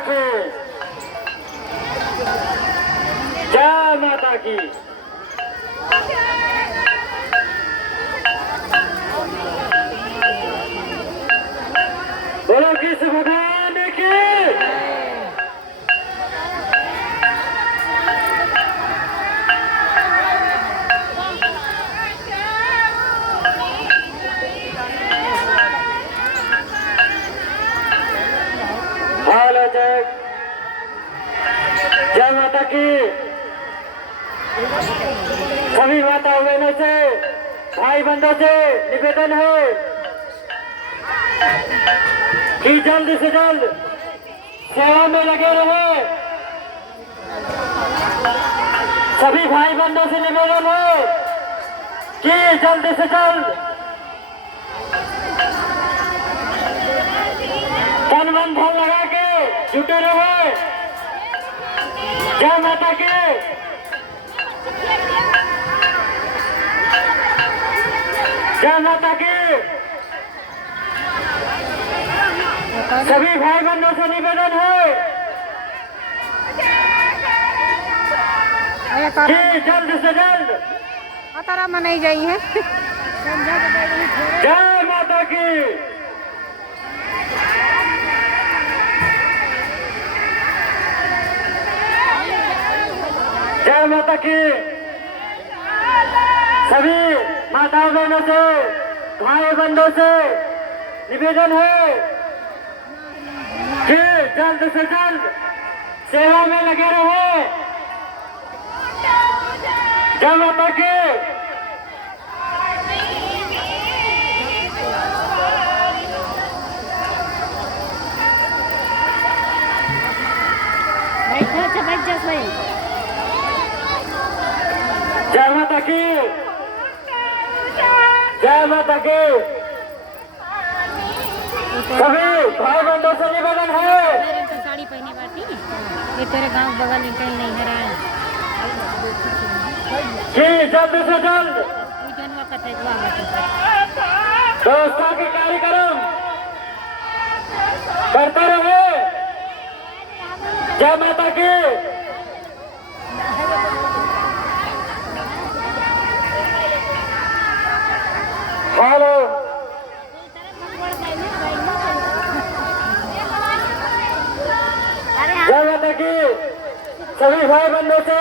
माता की जय माता की। बोलो कृष्ण भगवान की। हेलो जय माता की। सभी माता बहनों से भाई बंधुओं से निवेदन है कि जल्द से जल्द सेवा में लगे रहे। सभी भाई बंधुओं से निवेदन है कि जल्द से जल्द तन मन धन लगा के जुटे रहे। जय माता की। जय माता की। सभी भाई बंधुओं से निवेदन है कि जल्द से जल्द अतारा मनाई गई है। जय माता की। जय माता की। सभी माताओं बहनों से भाई बंधुओं से निवेदन है कि जल्द से जल्द सेवा में लगे रहे। जय माता की। जय माता की। जय माता की। सभी भाई बंधुओं से निवेदन है साड़ी पहने बाटी ये तेरे गांव बगल में कहीं नहीं है कि जल्द से जल्द व्यवस्था के कार्यक्रम करते रहे। जय माता की। हेलो जय माता की। सभी भाई बंधुओं से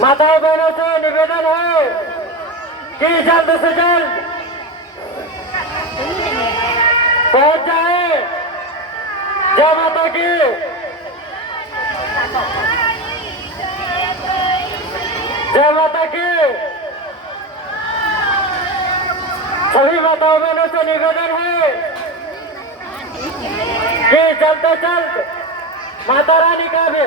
माताओं बहनों से निवेदन है कि जल्द से जल्द पहुंच जाए। जय माता की। जय माता की। सभी माताओं बहनों से निवेदन है कि जल्द से जल्द माता रानी का भी